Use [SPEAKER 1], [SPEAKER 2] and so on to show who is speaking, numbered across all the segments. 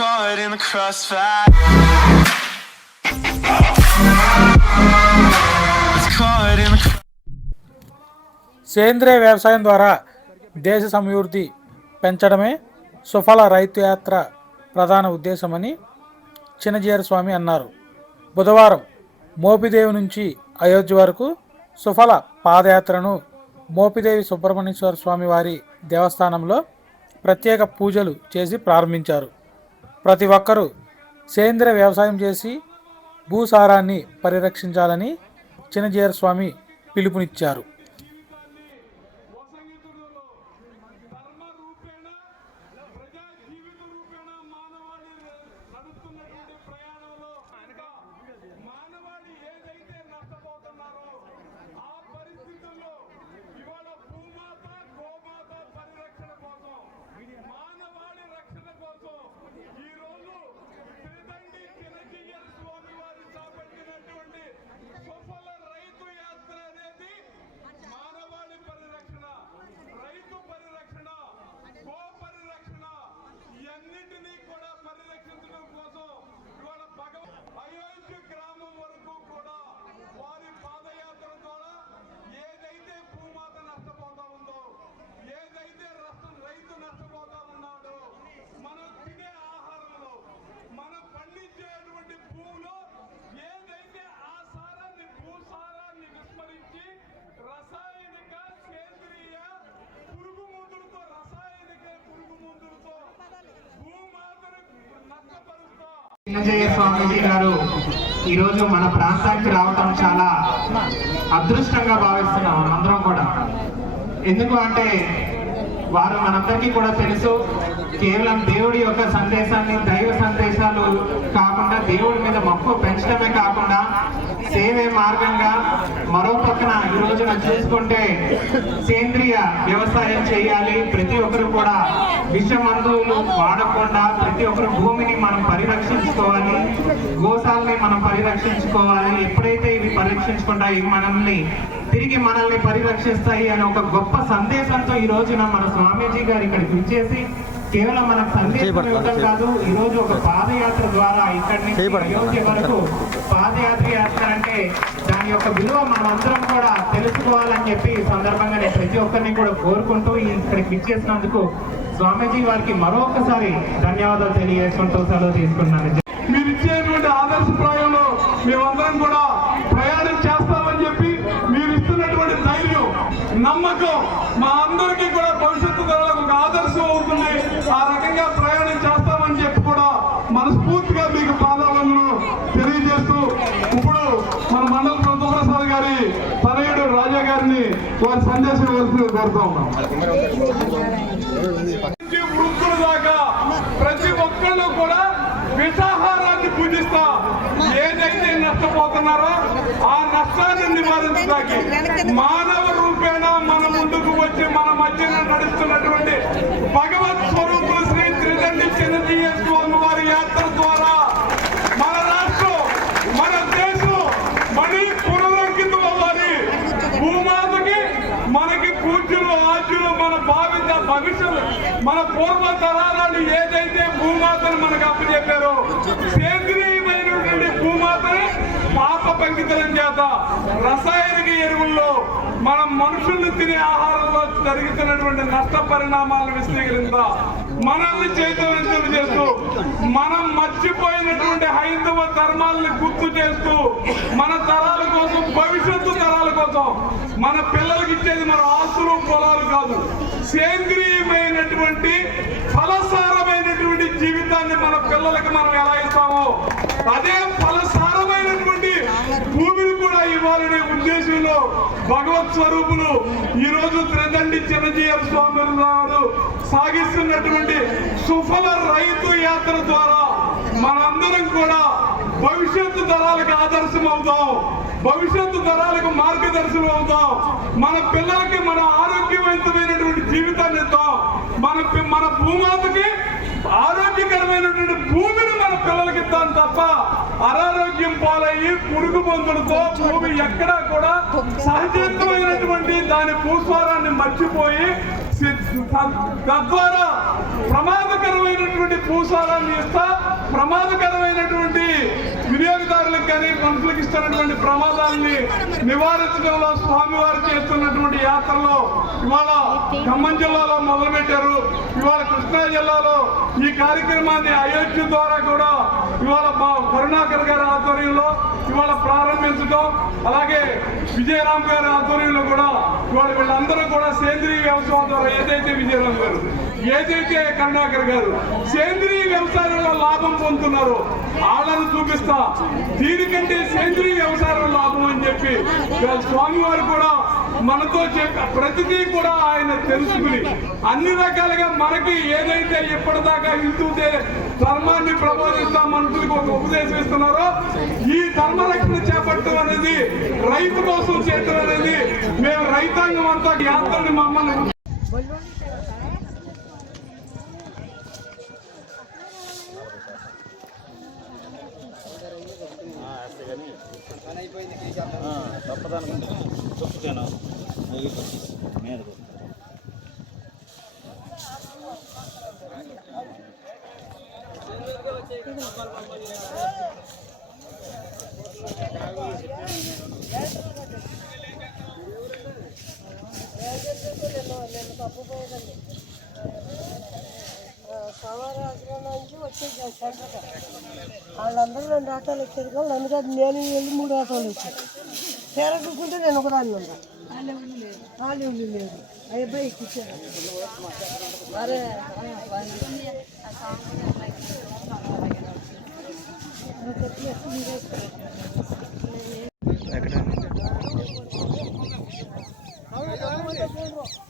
[SPEAKER 1] caught in the crossfire.
[SPEAKER 2] సేంద్రియ వ్యవసాయం ద్వారా దేశ సమృద్ధి పెంచడమే సుఫల రైతు యాత్ర ప్రధాన ఉద్దేశమని చిన్నజీర స్వామి అన్నారు బుధవారం మోపిదేవి నుంచి అయోధ్య వరకు సుఫల పాదయాత్రను మోపిదేవి సుబ్రహ్మణ్యేశ్వర స్వామి వారి దేవస్థానంలో ప్రత్యేక పూజలు చేసి ప్రారంభించారు ప్రతి ఒక్కరూ సేంద్రియ వ్యవసాయం చేసి భూసారాన్ని పరిరక్షించాలని చినజీర స్వామి పిలుపునిచ్చారు
[SPEAKER 3] ధర్మ రూపేణ ప్రజా జీవిత రూపేణ మానవాళి నడుస్తున్నటువంటి ప్రయాణంలో మానవాళి ఏదైతే నష్టపోతున్నారో ఆ పరిస్థితుల్లో ఇవాళ భూమాత గోమాత పరిరక్షణ కోసం మానవాళి రక్షణ కోసం ఈ రోజు త్రిదండి చిన్నజీయర్ స్వామి వారు చేపట్టినటువంటి సుఫల రైతు యాత్ర అనేది మానవాళి పరిరక్షణ రైతు పరిరక్షణ గో పరిరక్షణ ఇవన్నింటినీ కూడా పరిరక్షించడం కోసం ఇవాళ భగవ అయోధ్య గ్రామం వరకు కూడా వారి పాదయాత్ర ద్వారా ఏదైతే భూమాత నష్టపోతా ఉందో ఏదైతే రస్త- రైతు నష్టపోతా ఉన్నాడో మనం తినే ఆహారంలో మనం పండించేటువంటి భూమిలో ఏదైతే ఆ సారాన్ని భూసారాన్ని విస్మరించి రసాయనిక సేంద్రియ పురుగు మందులతో రసాయనిక పురుగు మందులతో భూమాతను నష్టపరుస్తా
[SPEAKER 4] చిన్నజయ స్వామీజీ గారు ఈరోజు మన ప్రాంతానికి రావటం చాలా అదృష్టంగా భావిస్తున్నాం అందరం కూడా. ఎందుకు అంటే వారు మనందరికీ కూడా తెలుసు కేవలం దేవుడి యొక్క సందేశాన్ని దైవ సందేశాలు కాకుండా దేవుడి మీద మక్కువ పెంచడమే కాకుండా సేవే మార్గంగా మరో పక్కన ఈ రోజున చూసుకుంటే సేంద్రియ వ్యవసాయం చేయాలి. ప్రతి ఒక్కరు కూడా విష మందువులు వాడకుండా ప్రతి ఒక్కరు భూమిని మనం పరిరక్షించుకోవాలి. గోసాలని మనం పరిరక్షించుకోవాలి. ఎప్పుడైతే ఇవి పరిరక్షించుకుంటాయి ఇవి మనల్ని తిరిగి మనల్ని పరిరక్షిస్తాయి అనే ఒక గొప్ప సందేశంతో ఈ రోజున మన స్వామీజీ గారు ఇక్కడికి విచ్చేసి కేవలం మనకు సందేశం ఇవ్వడం కాదు ఈ రోజు ఒక పాదయాత్ర ద్వారా ఇక్కడి నుంచి అయోధ్య వరకు పాదయాత్ర యాత్ర అంటే దాని యొక్క విలువ మనం అందరం కూడా తెలుసుకోవాలని చెప్పి ఈ సందర్భంగా నేను ప్రతి ఒక్కరిని కూడా కోరుకుంటూ ఈ ఇక్కడికి ఇచ్చేసినందుకు స్వామీజీ వారికి మరొకసారి ధన్యవాదాలు తెలియజేసుకుంటూ సెలవు తీసుకున్నాను.
[SPEAKER 3] మీరు ఇచ్చేటువంటి ఆదర్శప్రాయంలో మేమందరం కూడా ప్రయాణం చేస్తామని చెప్పి మీరు ఇస్తున్నటువంటి ధైర్యం నమ్మకం మా అందరికీ కూడా భవిష్యత్తు తరాలకు ఒక ఆదర్శం అవుతుంది ఆ రకంగా ప్రయాణం చేస్తామని చెప్పి కూడా మనస్ఫూర్తిగా మీకు పాదాలను తెలియజేస్తూ ఇప్పుడు మన మండల ప్రసాద్ గారి తనయుడు రాజా గారిని వారి సందేశం ఇవ్వాల్సింది కోరుతా ఉన్నాం. వృద్ధుల దాకా ప్రతి ఒక్కళ్ళు కూడా విషాహారాన్ని పూజిస్తా. ఏదైతే నష్టపోతున్నారో ఆ నష్టాన్ని నివారించడానికి మానవ రూపేణ మన ముందుకు వచ్చే మన మధ్యన నడుస్తున్నటువంటి భగవత్ స్వరూపులు శ్రీ త్రిదండి చిన్నజీయ స్వామి వారి యాత్ర ద్వారా మన రాష్ట్రం మన దేశం మళ్ళీ పునరంకితం అవ్వాలి భూమాతకి మనకి పూజ్యులు ఆద్యులు మన భావిత భవిష్యత్తు మన పూర్వ తరాలు ఏదైతే భూమాతను మనకు అప్పచెప్పారో సేంద్రీయమైనటువంటి భూమాతని పాప పంకితనం చేత రసాయనిక ఎరువుల్లో మనం మనుషుల్ని తినే ఆహారంలో జరుగుతున్నటువంటి నష్ట పరిణామాలను విశ్లేషిందా మనల్ని చైతన్యం మనం మర్చిపోయినటువంటి హైందవ ధర్మాల్ని గుర్తు చేస్తూ మన తరాల కోసం భవిష్యత్తు తరాల కోసం మన పిల్లలకి ఇచ్చేది మన ఆస్తులు పొలాలు కాదు. సేంద్రీయమైనటువంటి ఫలసారమైనటువంటి జీవితాన్ని మన పిల్లలకి మనం ఎలా ఇస్తామో అదే ఫలసార భూమిని కూడా ఇవ్వాలనే ఉద్దేశంలో భగవత్ స్వరూపులు ఈరోజు త్రిదండి చిరంజీవి స్వామి వారు సాగిస్తున్నటువంటి సుఫల రైతు యాత్ర ద్వారా మనందరం కూడా భవిష్యత్తు తరాలకు ఆదర్శం అవుతాం. భవిష్యత్తు తరాలకు మార్గదర్శనం అవుతాం. మన పిల్లలకి మన ఆరోగ్యవంతమైనటువంటి జీవితాన్ని ఇద్దాం. మన మన భూమాతకి ఆరోగ్యకరమైనటువంటి భూమిని మన పిల్లలకి ఇద్దాం తప్ప అనారోగ్యం పాలయ్యి పురుగు మందులతో భూమి ఎక్కడా కూడా సహజత్వమైనటువంటి దాని భూస్వారాన్ని మర్చిపోయి తద్వారా ప్రమాదకరమైనటువంటి భూసారాన్ని ఇస్తా ప్రమాదకరమైనటువంటి వినియోగదారులకు కానీ పంపులకు ఇస్తున్నటువంటి ప్రమాదాలని నివారించడంలో స్వామివారు చేస్తున్నటువంటి యాత్రలో ఇవాళ ఖమ్మం జిల్లాలో మొదలుపెట్టారు. ఇవాళ కృష్ణా జిల్లాలో ఈ కార్యక్రమాన్ని అయోధ్య ద్వారా కూడా ఇవాళ మా కరుణాకర్ గారి ఆధ్వర్యంలో ఇవాళ ప్రారంభించడం. అలాగే విజయరామ్ గారి ఆధ్వర్యంలో కూడా ఇవాళ వీళ్ళందరూ కూడా సేంద్రీయ వ్యవసాయం ద్వారా ఏదైతే విజయరామ్ గారు ఏదైతే కరుణాకర్ గారు సేంద్రీయ వ్యవసాయంలో లాభం పొందుతున్నారో వాళ్ళను చూపిస్తా. దీనికంటే సేంద్రీయ వ్యవసాయంలో లాభం అని చెప్పి స్వామివారు కూడా మనతో చెప్పి ప్రతిదీ కూడా ఆయన తెలుసుకుని అన్ని రకాలుగా మనకి ఏదైతే ఇప్పటిదాకా హిందూ ధర్మాన్ని ప్రబోధిస్తా మనుషులకు ఒక ఉపదేశం ఇస్తున్నారో ఈ ధర్మరక్షణ చేపట్టడం అనేది రైతు కోసం చేయటం అనేది మేము రైతాంగం అంతా యాత్రని మమ్మల్ని
[SPEAKER 5] చెప్పుతాను మీద
[SPEAKER 6] నుంచి వచ్చేసారు వాళ్ళందరూ రెండు ఆటోలు వచ్చారు కానీ అందుకని నేను వెళ్ళి మూడు ఆటోలు వచ్చాను నేను ఒక నేను ఒకదాన్ని
[SPEAKER 5] Hallelujah. Ay bay kişi. Are. Ekran. Tamam, tamam, tamam.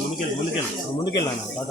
[SPEAKER 7] ముందుకెళ్ళి ముందుకెళ్ళి ముందుకెళ్ళాను తాత